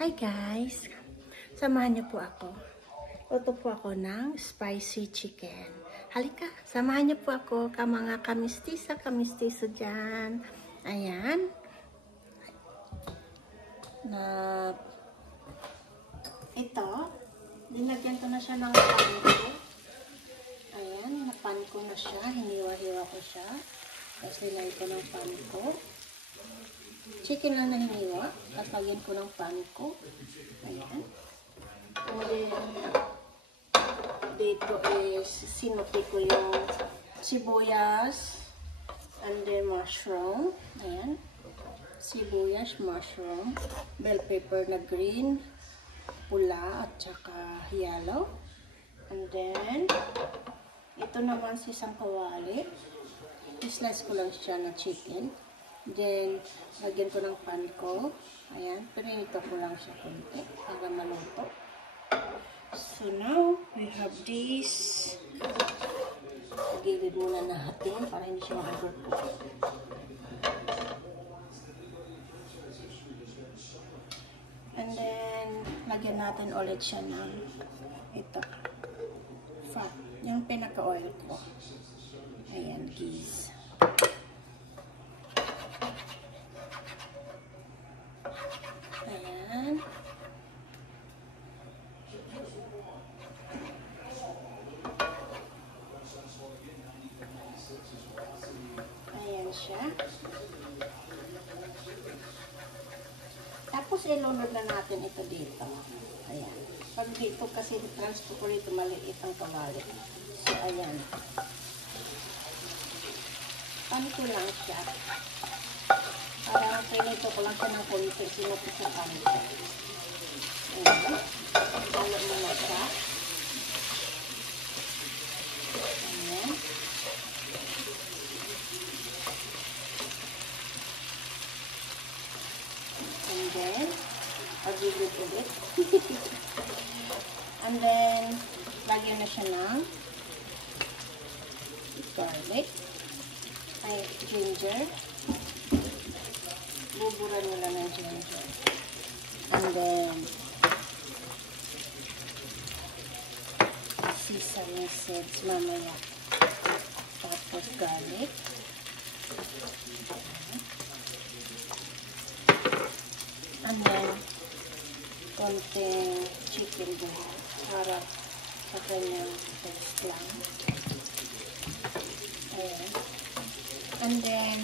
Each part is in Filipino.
Hi guys! Samahan niyo po ako. Luto po ako ng spicy chicken. Halika, samahan niyo po ako ka mga kamistiso dyan. Ayan. Ito, dinagyan ko na siya ng panko. Ayan, napan ko na siya. Hiniwa-hiwa ko siya. Tapos nilagay ko ng panko. Chicken lang na hiniwa. Tatagyan ko ng panko. Ayan. And then, dito is sinuti ko yung sibuyas and then mushroom. Ayan. Sibuyas, mushroom, bell pepper na green, pula at saka yellow. And then, ito naman si isang kawali. I-slice ko lang siya na chicken. Then, lagyan ko ng panko. Ayan, pinito ko lang siya konti para maluto. So now, we have this. Gilid muna natin para hindi siya ma-overcook. And then, lagyan natin ulit siya ng ito. Fat. Yung pinaka-oil ko. Ayan, guys. Ayan. Ayan siya. Tapos ilunod na natin ito dito. Ayan. Pag dito kasi transfer ko dito maliit ang kawali. So ayan. Panito lang siya. Parang pinito ko lang siya ng konti. Sinupit sa panito. Ayan. Halo mo na siya. Ayan. And then, pag-ibig ulit. And then, lagyan na siya ng garlic. Ay, ginger. Buburan nyo lang ng ginger. And then, sesame seeds mamaya. Tapos garlic. And then, konting chicken broth para sa kanyang taste lang. Ayan. And then,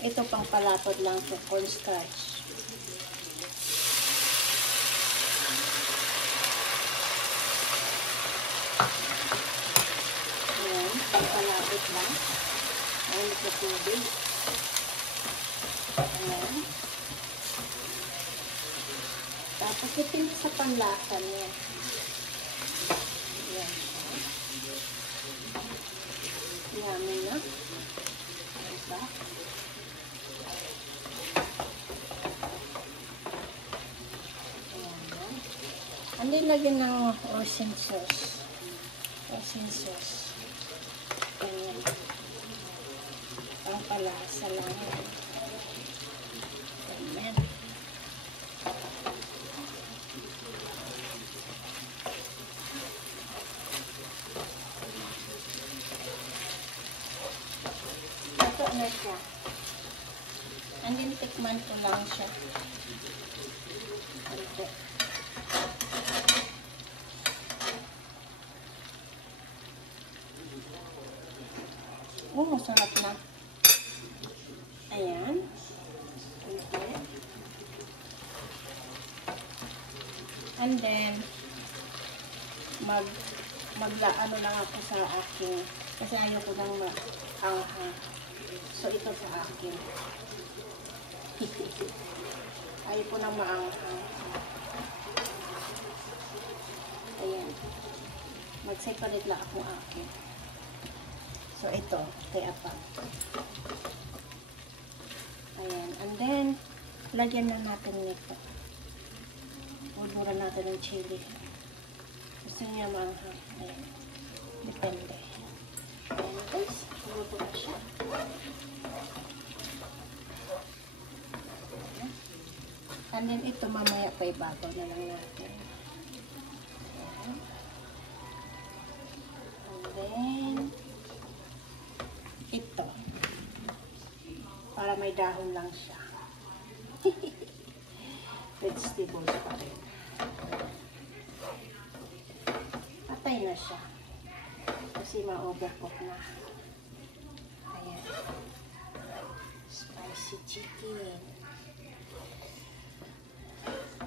ito pang palapod lang sa cornstarch. Ayan, pang palapod lang. Ayan, ito tubig. Ayan. Tapos ipin sa panlasa niya. Ayan. Yummy na. Diba? Ayan. And then lagyan ng hoisin sauce. Hoisin sauce. Ayan. Ang palasa lang yan. Ayan. Na siya. And then tikman ko lang siya. Okay. Oh, masarap na. Ayan. Okay. And then maglaano lang ako sa aking kasi ayoko nang maanghang. So, ito sa akin. Ayaw ko nang maanghang. Ayan. Mag-separate lang ako akin. So, ito. Kaya pa. Ayan. And then, lagyan na natin nito. Buduran natin ng chili. Gusto niya maanghang. Ayan. Depende. Ayan guys. Luto na siya. And then ito mamaya pa ibabaw na lang natin. Ayan. And then ito. Para may dahon lang siya. Vegetables pa rin. Patay na siya. Kasi ma-overcook na. Ayan. Spicy chicken.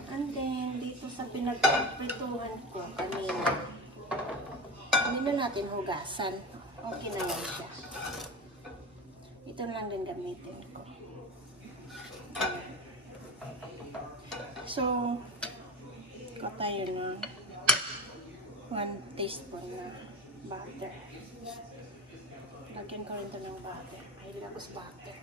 And then, dito sa pinagprituhan ko kanina, hindi na natin hugasan. Okay na yan siya. Ito lang din gamitin ko. Ayan. So, tayo ng 1 teaspoon na butter. Lagyan ko rin ito ng butter. Mahilig ako sa butter.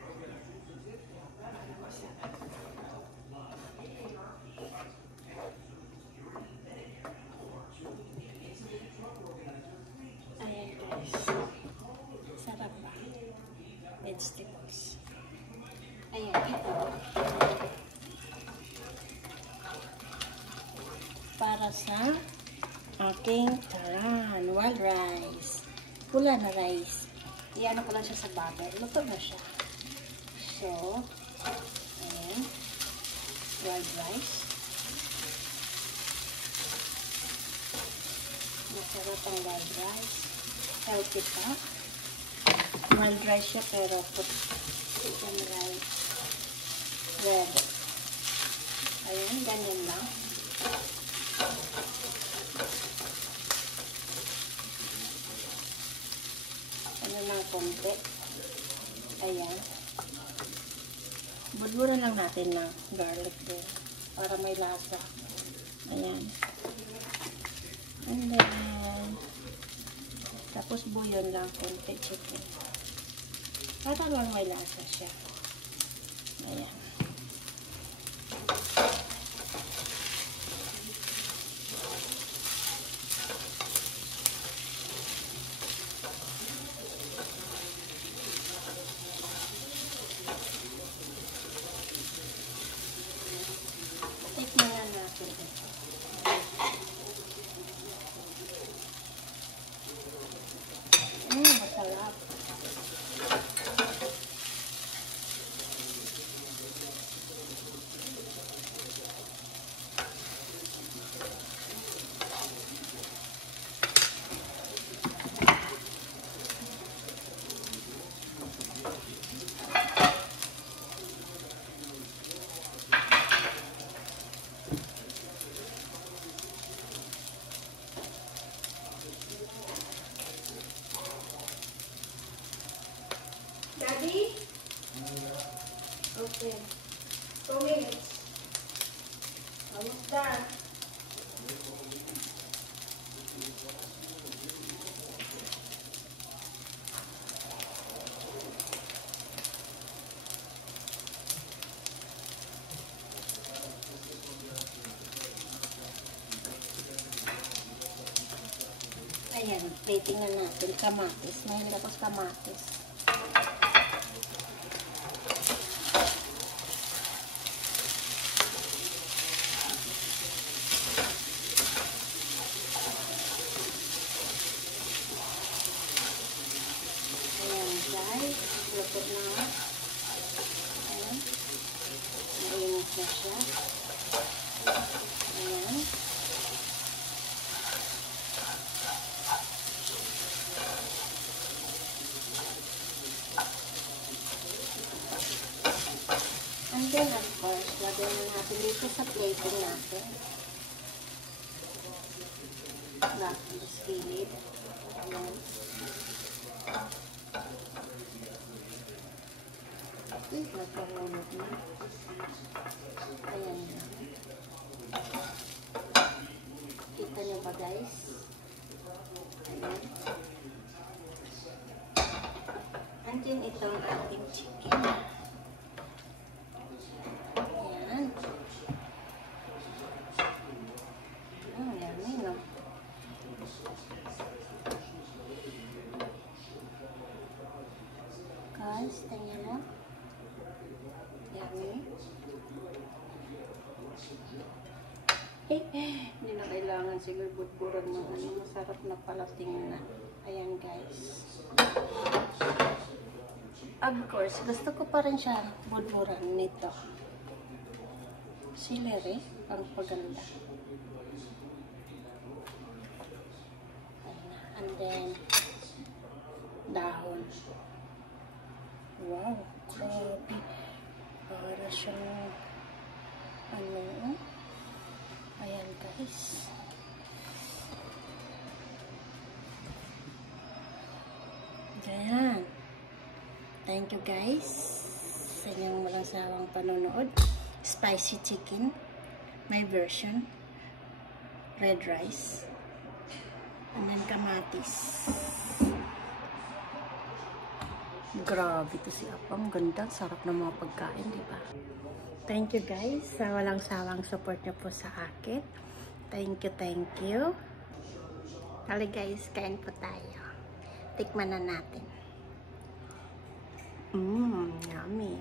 Ayan guys. Sarap ba? Vegetables. Ayan, ito. Para sa aking taran, wild rice. Pula na rice. Iyan ko lang siya sa butter. Luto na siya. So, ayan. Wild rice. Masarap ang wild rice. Healthy pa. Wild rice siya pero chicken rice. Red. Ayan, ganyan lang. Ano lang konti. Ayan. Budburan lang natin ng garlic din para may lasa. Ayan. And then tapos buyon lang konti chicken. Para lang may lasa siya. Ayan. Tikman na natin ito. Masarap. Daddy? Okay. 2 minutes. Almost done. Ayan, plating na natin. Kamatis. Mahilig ako sa kamatis. Guys, luto na. Ayan. Mainit na siya. Ayan. And then, of course, lagyan na natin dito sa plating natin. Natin sa skillet. Ayan. Nagpahulog na. Ayan na. Kita nyo ba guys? Ayan. Andyan itong ating chicken. Ayan. Oh, yummy no? Guys, tingnan mo. Yummy. Hindi na kailangan siguro budburan ng ano. Masarap na pala tingnan. Ayan guys. Of course, gusto ko pa rin siya budburan nito. Celery, ang paganda. And then, dahon. Wow, grabe. Para siyang, ano, ayan guys. Ayan. Thank you guys sa inyong walang sawang panonood. Spicy chicken, my version. Red rice. And then kamatis. Grabe to si Apam. Ganda. Sarap ng mga pagkain, di ba? Thank you guys sa walang sawang support nyo po sa akin. Thank you, thank you. Hali guys, kain po tayo. Tikman na natin. Yummy.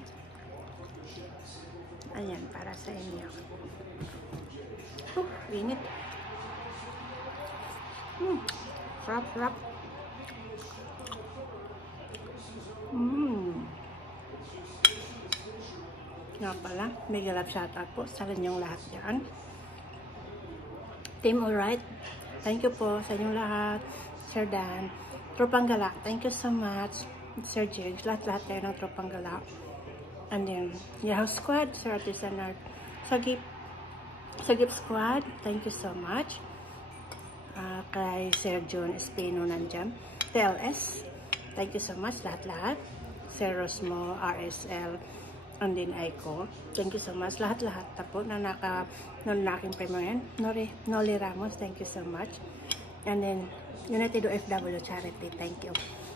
Ayan, para sa inyo. Init. Sarap, sarap. Nga pala, may galap shoutout po sa inyong lahat dyan. Team Alright, thank you po sa inyong lahat. Sir Dan, Tropang Galak, thank you so much. Sir Jigs, lahat-lahat kayo ng Tropang Galak. And then, Yahoo Squad, Sir Artisan Art. Sagip Squad, thank you so much. Kay Sir John Espino nandyan. TLS, thank you so much, lahat-lahat. Sir Rosmo, RSL, and then Aiko, thank you so much. Lahat-lahat tapo na naka-aking premo yan. Noli Ramos, thank you so much. And then, United OFW Charity, thank you.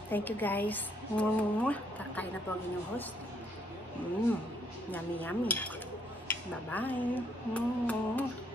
Thank you guys. Kakain na po ang inyong host. Yummy, yummy. Bye-bye.